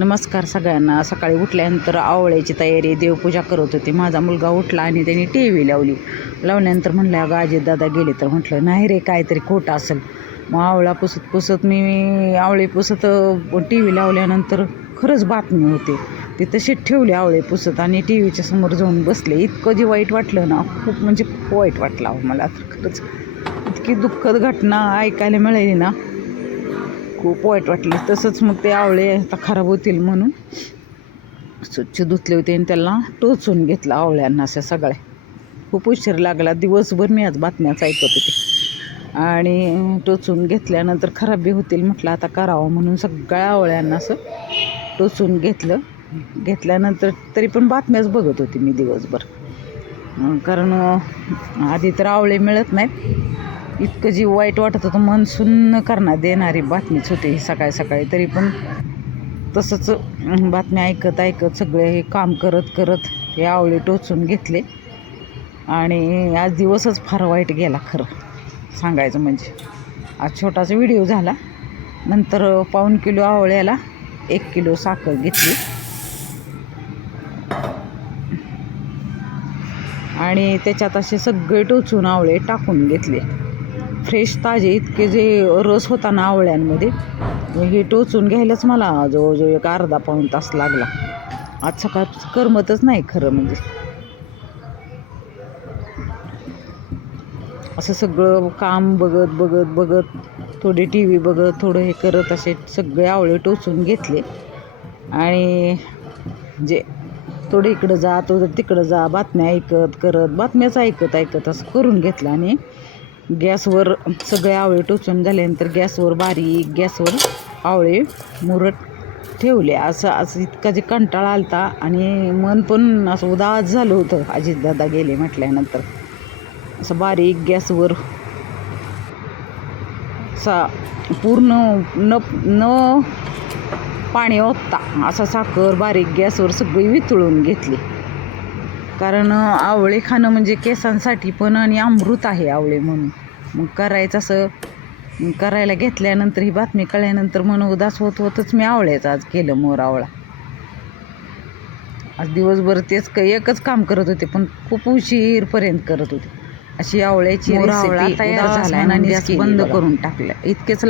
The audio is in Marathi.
नमस्कार सगळ्यांना. सकाळी उठल्यानंतर आवळ्याची तयारी, देवपूजा करत होते. माझा मुलगा उठला आणि त्याने टी व्ही लावल्यानंतर म्हणलं अगं अजितदादा गेले, तर म्हटलं नाही रे काहीतरी खोटं असेल. मग आवळा पुसत मी आवळे पुसत टी व्ही लावल्यानंतर खरंच बातमी होते. ते तसेच ठेवले आवळे पुसत आणि टी व्हीच्या समोर जाऊन बसले. इतकं जे वाईट वाटलं ना, खूप म्हणजे खूप वाईट वाटलं मला तर. खरंच इतकी दुःखद घटना ऐकायला मिळाली ना, खूप वाईट वाटले. तसंच मग ते आवळे आता खराब होतील म्हणून स्वच्छ धुतले होते आणि त्याला टोचून घेतलं आवळ्यांना अशा सगळ्या. खूप उशीर लागला, दिवसभर मी आज बातम्याच ऐकत होते आणि टोचून घेतल्यानंतर खराब बी होतील म्हटलं आता करावं म्हणून सगळ्या आवळ्यांना असं टोचून घेतल्यानंतर तरी पण बातम्याच बघत होते मी दिवसभर. कारण आधी तर आवळे मिळत नाहीत. इतकं जीव वाईट वाटत होतं, मन सुन्न करण्यात देणारी बातमीच होती ही सकाळी सकाळी. तरी पण तसंच बातम्या ऐकत सगळे हे काम करत हे आवळे टोचून घेतले आणि आज दिवसच फार वाईट गेला खरं सांगायचं म्हणजे. आज छोटासा व्हिडिओ झाला. नंतर 1.5 किलो आवळ्याला 1 किलो साखर घेतली आणि त्याच्यात असे सगळे टोचून आवळे टाकून घेतले. फ्रेश ताजे इतके जे रस होता ना आवळ्यांमध्ये, हे टोचून घ्यायलाच मला जवळजवळ एक अर्धा पाऊण तास लागला. आज सकाळ करमतच नाही खरं म्हणजे. असं सगळं काम बघत थोडी टी व्ही बघत थोडं हे करत असे सगळे आवळे टोचून घेतले आणि जे थोडं इकडं जा थोडं तिकडं जा बातम्याच ऐकत असं करून घेतलं. आणि गॅसवर सगळे आवळे टोचून झाल्यानंतर बारीक गॅसवर आवळे मुरत ठेवले. असं इतका जे कंटाळा आलता आणि मन पण असं उदास झालं होतं अजितदादा गेले म्हटल्यानंतर. असं बारीक गॅसवर असा पूर्ण न पाणी ओतता असा साखर बारीक गॅसवर सगळी वितळून घेतली. कारण आवळे खाणं म्हणजे केसांसाठी पण आणि अमृत आहे आवळे म्हणून. मग करायला घेतल्यानंतर ही बातमी कळल्यानंतर मन उदास होतच मी आवळ्याचं आज केलं मोर आवळा. आज दिवसभर तेच एकच काम करत होते, पण खूप उशीरपर्यंत करत होते. अशी आवळ्याची रेसिपी तयार झाली आणि गॅस बंद करून टाकलं. इतकेच